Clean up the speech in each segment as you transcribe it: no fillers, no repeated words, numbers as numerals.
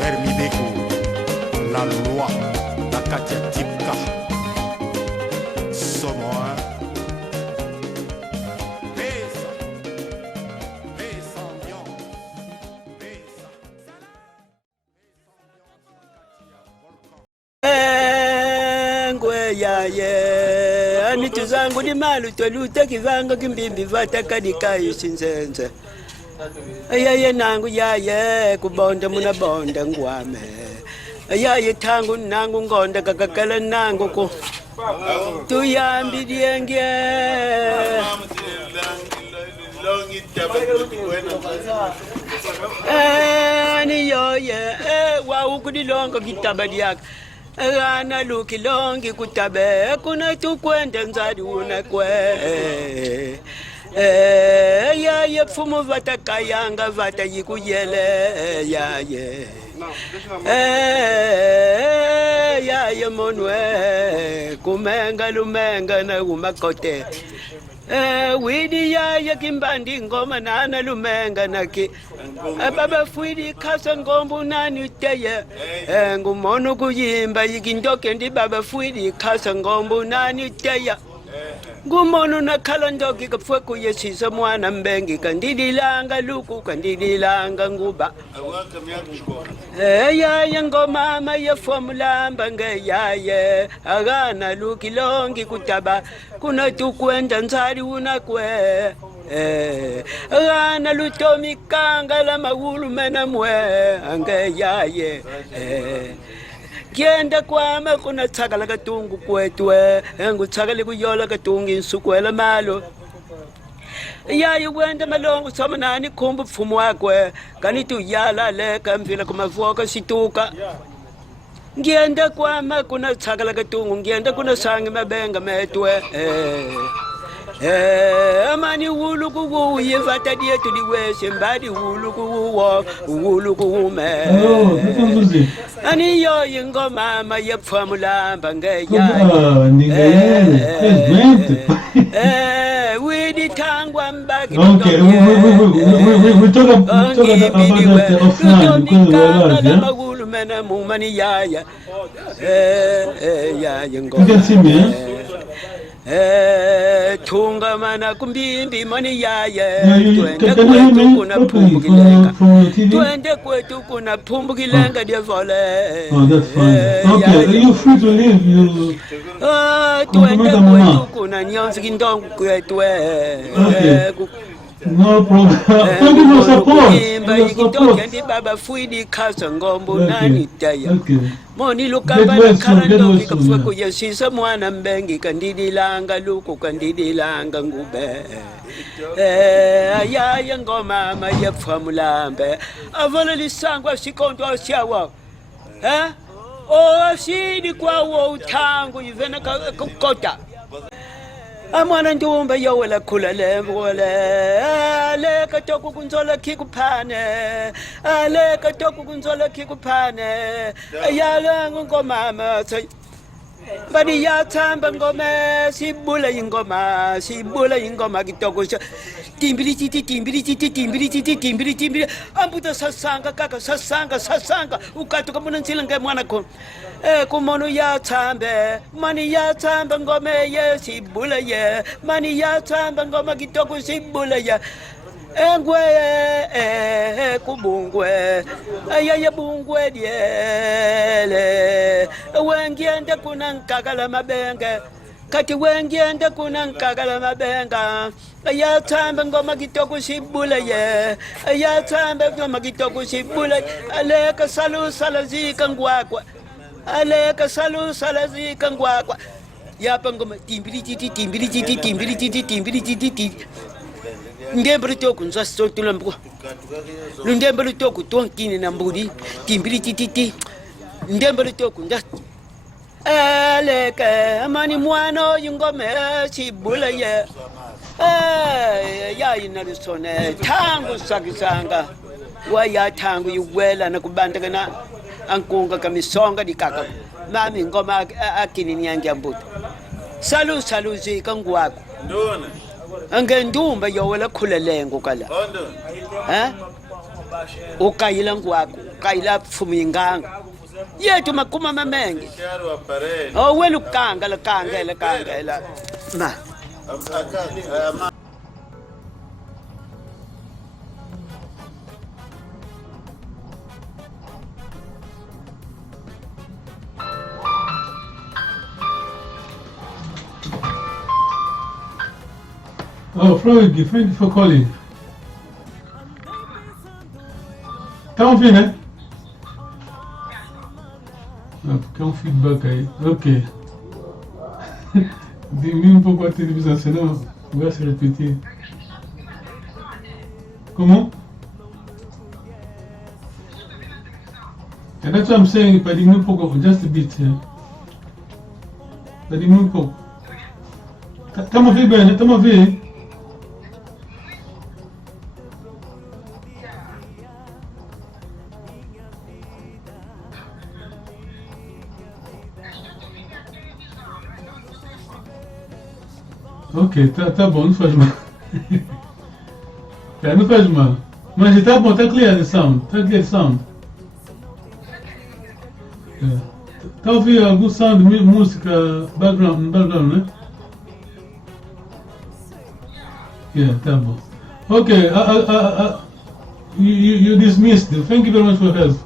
Mermideko, la loi, la Katia Tipka, Somoa, Pesa, Pesa Ambion, Pesa. Yaye anitu zangu ni malu tolute kivanga kimbimbi vata kadikayi sinzenze ayaye nangu yaye kubonda muna bonda ngwame ayaye tangu nangu ngonda kakakala nangu ku tuyambi dienge ni yoye wa ukudilongo kitabadiaka Rana luki longi kutabe kuna tukwenda nzadi unakwe ya ye fumu vata kayanga vata yikuyele ya ye monwe kumenga lumenga na umakote widi ya kimbandi ngoma nana lumenga naki baba fuidi kasa ngombu nani uteye ngumono kuyimba yikindoke ndi baba fuidi kasa ngombu nani uteye ngumono nakhala ndoki kafwe kuyesisa mwana mbengi kandidilanga luku kandidilanga nguba yaye ngomama yefomulamba ngeyaye agana luki longi kutaba kuna tukwenda nzali unakwe agana lutomi kanga la magulu mena mwe angeyaye Kienda kwame kuna tsakala katungu kwetwe engu tsakale kuyola katungu insukwela malo yaye wenda malongo soma nani kumbu mfumu wakwe kanitu yala leka mvila kumavuoka situka ngienda kwame kuna tsakala katungu ngienda kuna sangi mabenga metwe amani wulu kuwu yevata dietu diwese mbadi wulu kuwu wulu kume ani yo yingo mama yepfamulamba ngeya we di tangwa mbaki okay we talk about that offline because we are live, magulu mena mumani yaya yingo you can see me tunga mana kumbimbi mani yaye can you hear me properly from the TV? Twende kwetu kuna pumbukilenga dia vole. Oh, that's fine. Okay, are you free to leave? You twende kwetu kuna nyonzi kindongo kwetu okay. No problem. Thank you for support. Ndi baba fuidi kasa ngombo nani taya. Okay. Moni lukamba na karando kafwe kuyasisa mwana mbengi kandidilanga luku kandidilanga ngube. Ayaye ngoma ma yepfamulambe. Avala lisangwa sikondo asyawa. O sidi kwa wo utangu yivena kukota. Amwana ntumba yowela khula lembole aleka toku kunzola khikuphane aleka toku kunzola khikuphane ayala ngomama badi yathamba ngome sibula ingoma kitokosha timbili ambuta sasanga kaka sasanga ukatu kamuna nsila nge mwana khona kumono yathambe mani yathamba ngome ye sibula ye mani yathamba ngoma kitoko sibula ye engwe kubungwe ayaye bungwe diele wengiende kuna nkakala mabenge kati wengiende kuna nkakala mabenga ayathamba ngoma kitoko sibula ye ayathamba ngoma kitoko sibula aleka salu salazika ngwakwa aleka salu salazika ngwakwa yapa ngoma timbili ndembe litoku nzasitotula mbuko lundembe litoku tonkini na mbudi timbili ndembe litoku nda aleka amani mwana yingome sibula ye yayina lusone tangu sakisanga waya tangu yuwela na kubantakana ankunga kamisonga dikaka mami ngoma akini nyange mbuto salu zika ngwako ndona angendumba yowela khula lengo kala ukayila ngwako kaila pfuminganga yetu makuma mamengi Shari wa pareni. oh welu kanga la ma Oh, Frankie, thank you for calling. Estamos bien, ¿eh? Ah, porque é um feedback aí. Ok. Diminui um pouco a televisão, senão vai se repetir. Como? Yeah, that's what I'm saying, para diminuir um pouco, just a bit, yeah. Para diminuir um pouco. Estamos a ver bem, né? Estamos a ver, hein? Ok, tá bom, não faz mal. Não faz mal. Mas tá bom, tá clear the sound. Tá clear the sound. Tá ouvindo algum sound, música, background, né? Yeah, tá bom. Ok, you dismissed. Thank you very much for your help.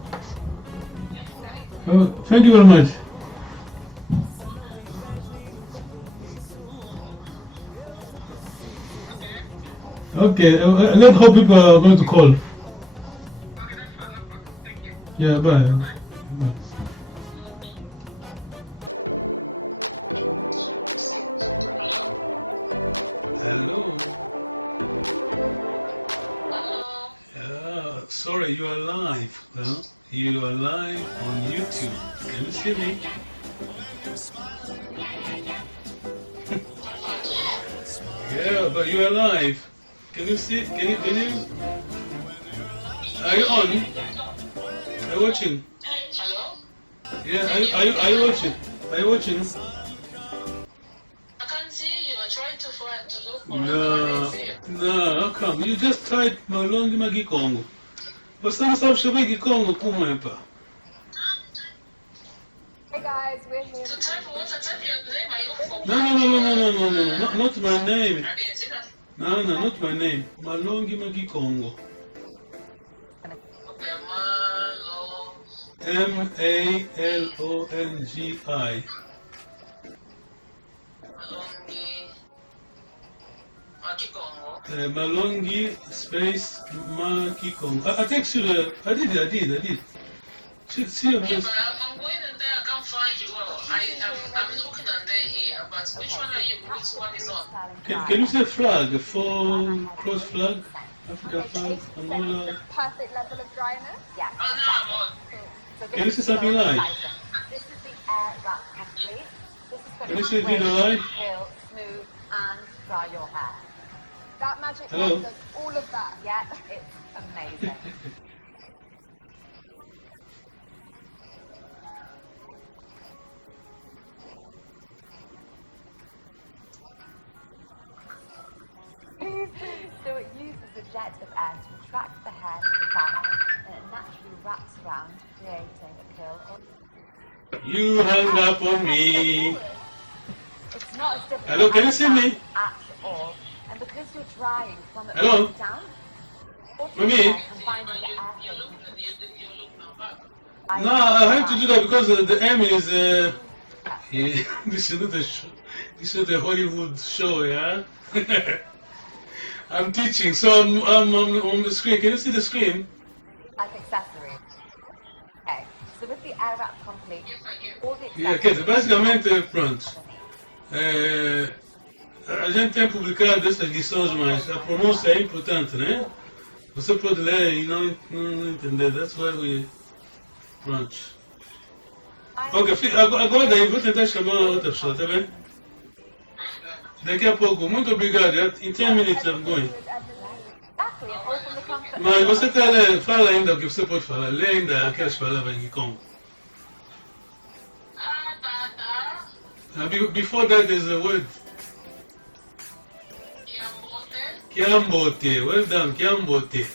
Thank you very much. Okay, let's hope people are going to call. Yeah, bye. Hello. Sorry, you are live. Well, you are live on YouTube. Can you see me? Yeah, but you are live. Can you see? Can you? Are you on? Are you watching? Hello? Yeah, are you watching? Are you watching? I can't see you. I tried to look for No, how come? You just tried Malongi Magikongo. But some stuff should be Gikongo Kumempa. Hey guys, we're here. to type what? To type your name. I look for No, not my name. I didn't see that. No, not my name. Malongi Magikongo. Okay, Malo. Malongi. Malongi. Magikongo. Malongi space Magikongo. I text you the. I did. See your Yeah, message. but I'm going in there. I can't find you. Well, I'm looking on there here, but which one are you? Which one is on? Can you say flag? Full cross flag? African flag? Angola? Perfect level of dryness. Yeah. Oh, no, I'm on. So Can you say something live? This is the air wrap complete. This is going Can you to say it in live? peel, smooth, and dry your hair. That magic Hello? wand does all of that. Yeah, it's amazing. So it uses a jet of air to attract the hair to the panel, and it naturally wraps around, creating a curl. You hung up on me. It's not as difficult Hello, can you as see it me? sounds at all. And because you're drying from it Hello? down, Mami? combined with the You're air looking now back. No, I have to do that because the M is. Yeah, this is not a show. This is a Hollywood show, yeah? I'm teaching, so I'm on the screen. Can you see the screen? as accessories. Okay, so with the air wrap complete, all the Yeah, accessories ok, basicamente, pronto. A gente tem publicado essas lições, mas a pronúncia é importante, né? Você pode ler e não entender. That's why we. Pronto. Ok, agora eu vou tentar chamar outra pessoa, tá bem? Daqui a pouco, muito obrigado. In 10 minutes I'm going. exactly, and all from the comfort. Mas você tá lendo, fala ainda o que você pode falar. Lê ainda aquelas palavras em Congo. Before that there's a word. Kiambote. Well done, Kiambote.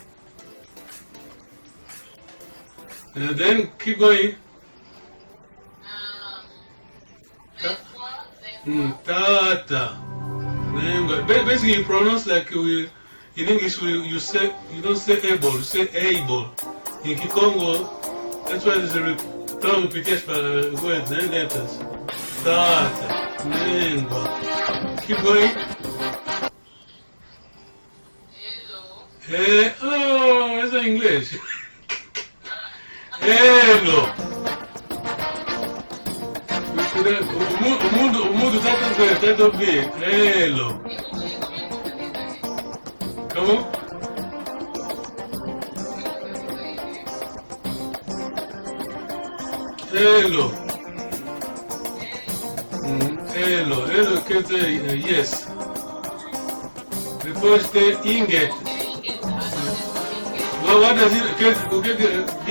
And then keep going. Tata. Basically, you pronounce like in English. You say you don't say able, you say able. In Kikongo, that's why there's a term repeated par word, letters. Tata. Keep going. Hello. Oh, that's English. Hello. O mundo está bem. Hello. Como? Hello. Hello. Hello quer dizer yes. Depois tem inget. What does it? O que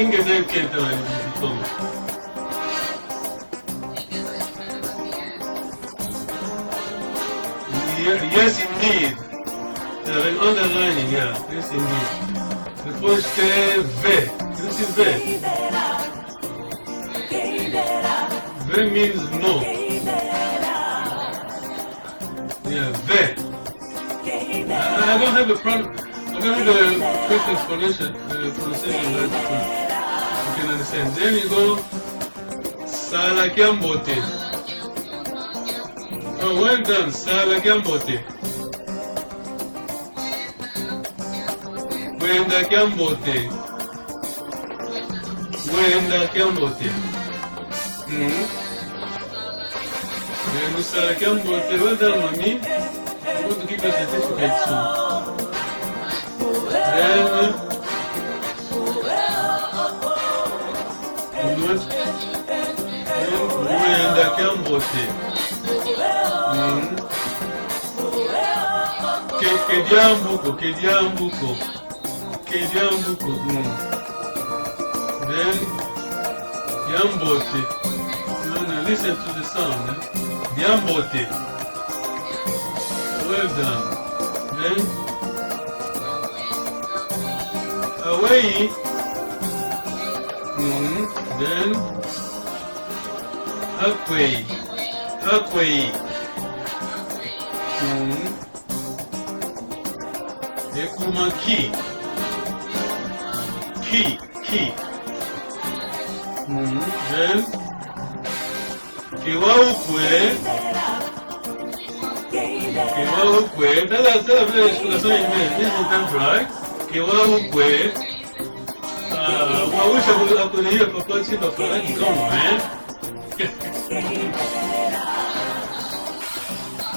inget é o que também? Yes, indeed. An underlining, yeah. Yes, indeed. Depois tem V. This is V. V means no. Yeah, V. I don't have a problem. I don't have a quick explanation. Pronunciation like that. You can understand. Then you go Salakiambote. Oh, well done, Salakiambote. Wenda Kiambote. Wenda Kiambote. Then Salakiambote. Well done, mommy. I'm going to give you a certificate soon. Then Wenda Kiambote. Kediambuko. Then Yambote. No, listen to the sound. Yambote. Well done. Then away. Then Akway. Ekumaki. Ki. Then Kiwaukwe. That's a very expression in this country, right? Kiwaukwe. I wish I could hear Papa sit up for that come, man.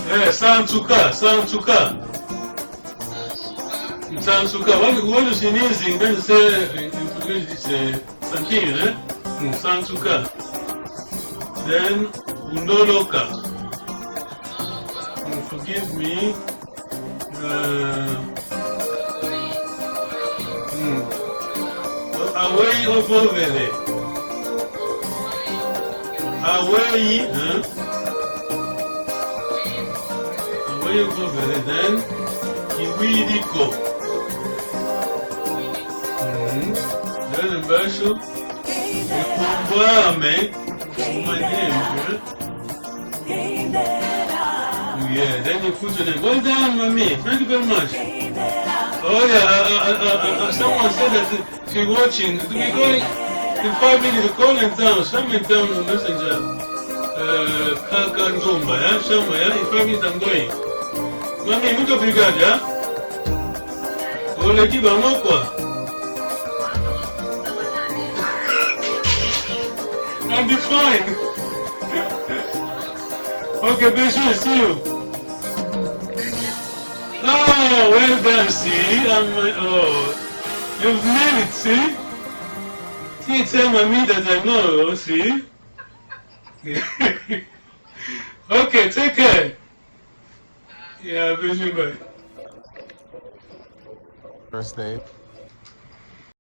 Yeah, Sansuka. What is in English? Then say in Portuguese it's Santinho, eh? Sansuka. Then Unoloka. Forgive me. Away over there. Away over there. Then Iwidiko. Then embaixo. Ekumbuame. My name, right? Yeah, then you put your name. Well done, mommy. Thank you very much. Oh yeah, someone said that she's watching. We're going in 5 minutes. Call them down. Send me down on Messenger. Kaka Nzomba, yeah? Shama, yeah? In 5 minutes I'm going. Mami, muito obrigado, yeah? Olha aqui, vamos quoi? I'm be fine. Okay, Bishu, see you. Oh, well done, see? You've made it, see? See, tell me that I know, see? Okay, take care. Yeah, Bishu, bye. First name.